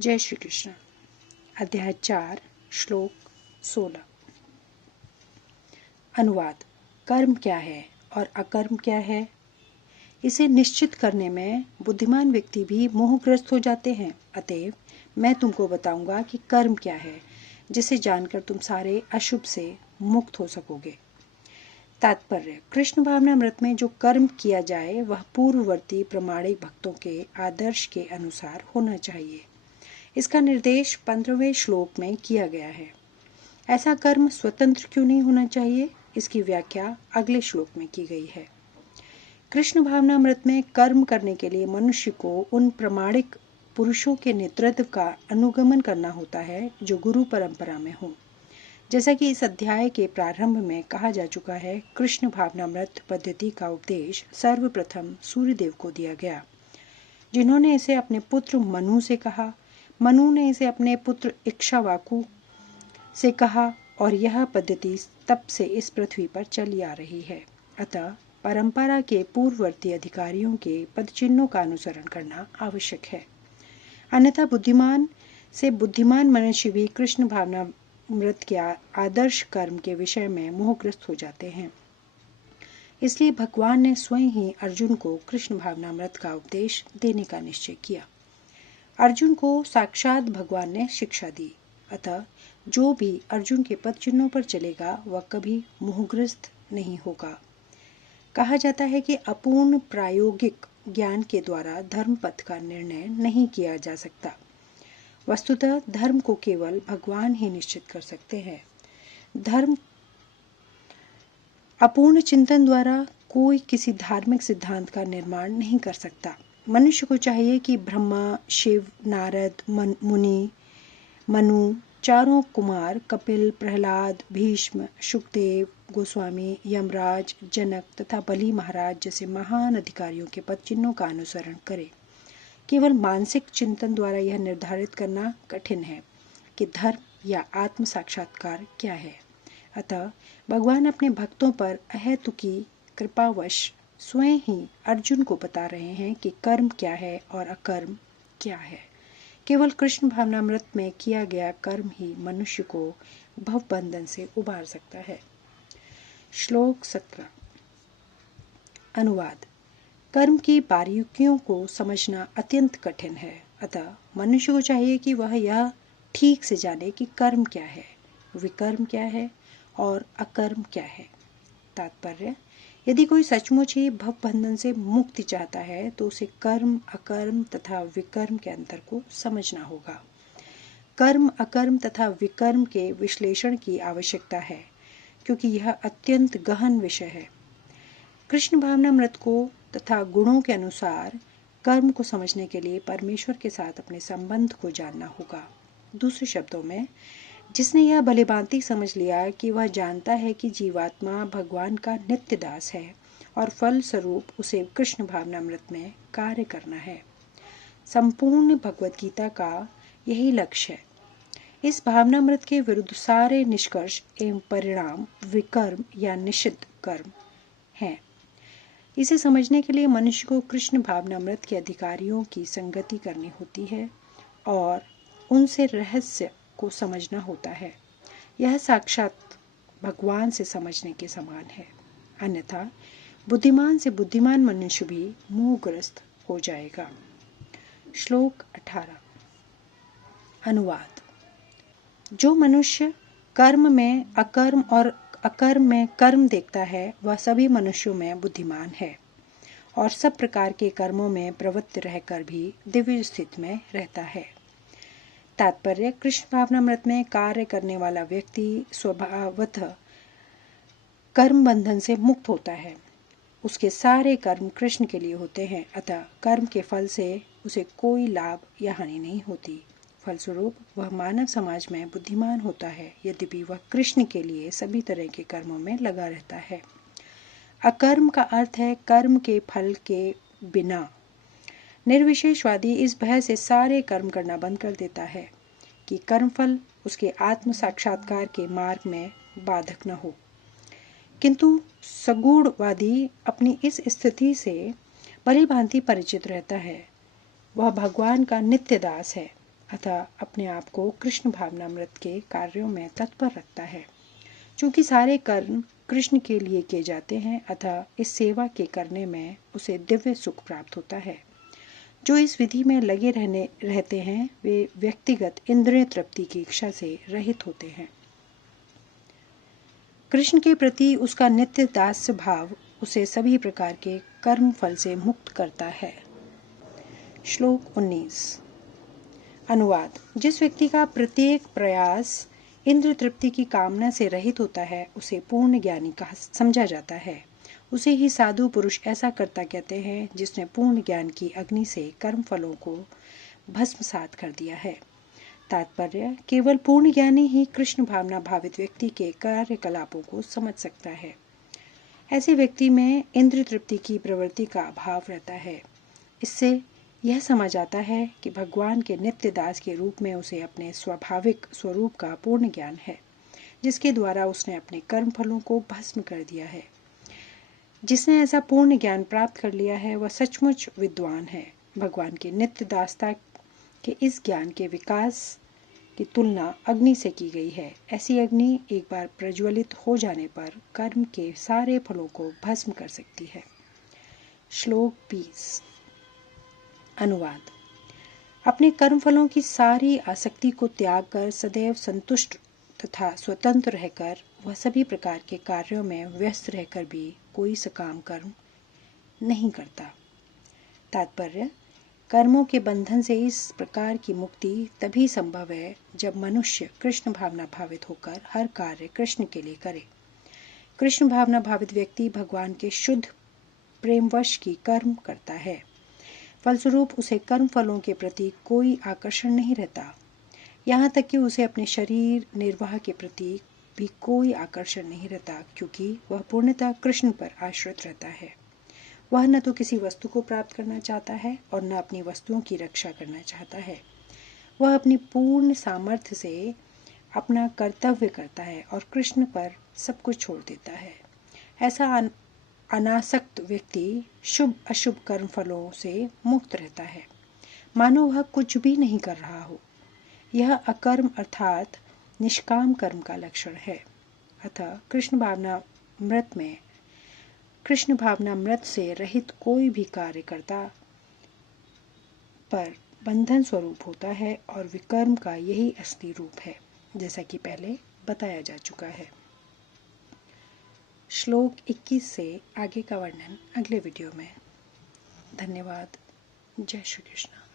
जय श्री कृष्ण। अध्याय 4 श्लोक 16। अनुवाद। कर्म क्या है और अकर्म क्या है, इसे निश्चित करने में बुद्धिमान व्यक्ति भी मोहग्रस्त हो जाते हैं। अतएव मैं तुमको बताऊंगा कि कर्म क्या है, जिसे जानकर तुम सारे अशुभ से मुक्त हो सकोगे। तात्पर्य: कृष्ण भावनामृत में जो कर्म किया जाए वह पूर्ववर्ती प्रमाणिक भक्तों के आदर्श के अनुसार होना चाहिए। इसका निर्देश 15वें श्लोक में किया गया है। ऐसा कर्म स्वतंत्र क्यों नहीं होना चाहिए, इसकी व्याख्या अगले श्लोक में की गई है। कृष्ण भावनामृत में कर्म करने के लिए मनुष्य को उन प्रमाणिक पुरुषों के नेतृत्व का अनुगमन करना होता है जो गुरु परंपरा में हो। जैसा कि इस अध्याय के प्रारंभ में कहा जा चुका है, कृष्ण भावनामृत पद्धति का उपदेश सर्वप्रथम सूर्यदेव को दिया गया, जिन्होंने इसे अपने पुत्र मनु से कहा। मनु ने इसे अपने पुत्र इक्ष्वाकु से कहा और यह पद्धति तब से इस पृथ्वी पर चली आ रही है। अतः परंपरा के पूर्ववर्ती अधिकारियों के पदचिन्हों का अनुसरण करना आवश्यक है, अन्यथा बुद्धिमान से बुद्धिमान मनुष्य भी कृष्ण भावनामृत के आदर्श कर्म के विषय में मोहग्रस्त हो जाते हैं। इसलिए भगवान ने स्वयं ही अर्जुन को कृष्ण भावनामृत का उपदेश देने का निश्चय किया। अर्जुन को साक्षात भगवान ने शिक्षा दी। अतः जो भी अर्जुन के पद चिन्हों पर चलेगा वह कभी मोहग्रस्त नहीं होगा। कहा जाता है कि अपूर्ण प्रायोगिक ज्ञान के द्वारा धर्म पथ का निर्णय नहीं किया जा सकता। वस्तुतः धर्म को केवल भगवान ही निश्चित कर सकते हैं। धर्म अपूर्ण चिंतन द्वारा कोई किसी धार्मिक सिद्धांत का निर्माण नहीं कर सकता। मनुष्य को चाहिए कि ब्रह्मा, शिव, नारद, मुनि, मनु, चारों कुमार, कपिल, प्रहलाद, भीष्म, शुकदेव गोस्वामी, यमराज, जनक तथा बलि महाराज जैसे महान अधिकारियों के पद चिन्हों का अनुसरण करे। केवल मानसिक चिंतन द्वारा यह निर्धारित करना कठिन है कि धर्म या आत्म साक्षात्कार क्या है। अतः भगवान अपने भक्तों पर अहेतुकी कृपावश स्वयं ही अर्जुन को बता रहे हैं कि कर्म क्या है और अकर्म क्या है। केवल कृष्ण भावनामृत में किया गया कर्म ही मनुष्य को भवबंधन से उबार सकता है। श्लोक 17। अनुवाद। कर्म की बारीकियों को समझना अत्यंत कठिन है, अतः मनुष्य को चाहिए कि वह यह ठीक से जाने कि कर्म क्या है, विकर्म क्या है और अकर्म क्या है। तात्पर्य: यदि कोई सचमुच ही भवबंधन से मुक्ति चाहता है तो उसे कर्म, अकर्म तथा विकर्म के अंतर को समझना होगा। कर्म, अकर्म तथा विकर्म के विश्लेषण की आवश्यकता है, क्योंकि यह अत्यंत गहन विषय है। कृष्ण भावनामृत को तथा गुणों के अनुसार कर्म को समझने के लिए परमेश्वर के साथ अपने संबंध को जानना होगा। दूसरे शब्दों में, जिसने यह भलीभांति समझ लिया कि वह जानता है कि जीवात्मा भगवान का नित्य दास है और फल स्वरूप उसे कृष्ण भावनामृत में कार्य करना है। संपूर्ण भगवत गीता का यही लक्ष्य है। इस भावनामृत के विरुद्ध सारे निष्कर्ष एवं परिणाम विकर्म या निषिद्ध कर्म हैं। इसे समझने के लिए मनुष्य को कृष्ण भावनामृत के अधिकारियों की संगति करनी होती है और उनसे रहस्य को समझना होता है। यह साक्षात भगवान से समझने के समान है, अन्यथा बुद्धिमान से बुद्धिमान मनुष्य भी मोहग्रस्त हो जाएगा। श्लोक 18। अनुवाद। जो मनुष्य कर्म में अकर्म और अकर्म में कर्म देखता है वह सभी मनुष्यों में बुद्धिमान है और सब प्रकार के कर्मों में प्रवृत्त रहकर भी दिव्य स्थिति में रहता है। तात्पर्य: कृष्ण भावनामृत में कार्य करने वाला व्यक्ति स्वभावतः कर्म बंधन से मुक्त होता है। उसके सारे कर्म कृष्ण के लिए होते हैं, अतः कर्म के फल से उसे कोई लाभ या हानि नहीं होती। फलस्वरूप वह मानव समाज में बुद्धिमान होता है, यद्यपि वह कृष्ण के लिए सभी तरह के कर्मों में लगा रहता है। अकर्म का अर्थ है कर्म के फल के बिना। निर्विशेषवादी इस भय से सारे कर्म करना बंद कर देता है कि कर्मफल उसके आत्म साक्षात्कार के मार्ग में बाधक न हो। किंतु सगुणवादी अपनी इस स्थिति से भली भांति परिचित रहता है। वह भगवान का नित्य दास है, अतः अपने आप को कृष्ण भावनामृत के कार्यों में तत्पर रखता है। चूंकि सारे कर्म कृष्ण के लिए किए जाते हैं, अतः इस सेवा के करने में उसे दिव्य सुख प्राप्त होता है। जो इस विधि में लगे रहते हैं वे व्यक्तिगत इंद्रिय तृप्ति की इच्छा से रहित होते हैं। कृष्ण के प्रति उसका नित्य दास्य भाव उसे सभी प्रकार के कर्म फल से मुक्त करता है। श्लोक 19। अनुवाद। जिस व्यक्ति का प्रत्येक प्रयास इंद्र तृप्ति की कामना से रहित होता है उसे पूर्ण ज्ञानी कहा समझा जाता है। उसे ही साधु पुरुष ऐसा करता कहते हैं जिसने पूर्ण ज्ञान की अग्नि से कर्म फलों को भस्मसात कर दिया है। तात्पर्य, केवल पूर्ण ज्ञानी ही कृष्ण भावना भावित व्यक्ति के कार्यकलापों को समझ सकता है। ऐसे व्यक्ति में इंद्र तृप्ति की प्रवृत्ति का अभाव रहता है। इससे यह समझ आता है कि भगवान के नित्य दास के रूप में उसे अपने स्वाभाविक स्वरूप का पूर्ण ज्ञान है, जिसके द्वारा उसने अपने कर्म फलों को भस्म कर दिया है। जिसने ऐसा पूर्ण ज्ञान प्राप्त कर लिया है वह सचमुच विद्वान है। भगवान के नित्य दासता के इस ज्ञान के विकास की तुलना अग्नि से की गई है। ऐसी अग्नि एक बार प्रज्वलित हो जाने पर कर्म के सारे फलों को भस्म कर सकती है। श्लोक 20। अनुवाद। अपने कर्मफलों की सारी आसक्ति को त्याग कर सदैव संतुष्ट तथा स्वतंत्र रहकर वह सभी प्रकार के कार्यों में व्यस्त रहकर भी कोई सकाम कर्म नहीं करता। तात्पर्य, कर्मों के बंधन से इस प्रकार की मुक्ति तभी संभव है जब मनुष्य कृष्ण भावना भावित होकर हर कार्य कृष्ण के लिए करे। कृष्ण भावना भावित व्यक्ति भगवान के शुद्ध प्रेमवश की कर्म करता है। फलस्वरूप उसे कर्म फलों के प्रति कोई आकर्षण नहीं रहता। यहाँ तक कि उसे अपने शरीर निर्वाह के प्रति भी कोई आकर्षण नहीं रहता, क्योंकि वह पूर्णतः कृष्ण पर आश्रित रहता है। वह न तो किसी वस्तु को प्राप्त करना चाहता है और न अपनी वस्तुओं की रक्षा करना चाहता है। वह अपनी पूर्ण सामर्थ्य से अपना कर्तव्य करता है और कृष्ण पर सब कुछ छोड़ देता है। ऐसा अनासक्त व्यक्ति शुभ अशुभ कर्म फलों से मुक्त रहता है, मानो वह कुछ भी नहीं कर रहा हो। यह अकर्म अर्थात निष्काम कर्म का लक्षण है। अतः कृष्ण भावना मृत से रहित कोई भी कार्य करता पर बंधन स्वरूप होता है और विकर्म का यही असली रूप है, जैसा कि पहले बताया जा चुका है। श्लोक 21 से आगे का वर्णन अगले वीडियो में। धन्यवाद। जय श्री कृष्ण।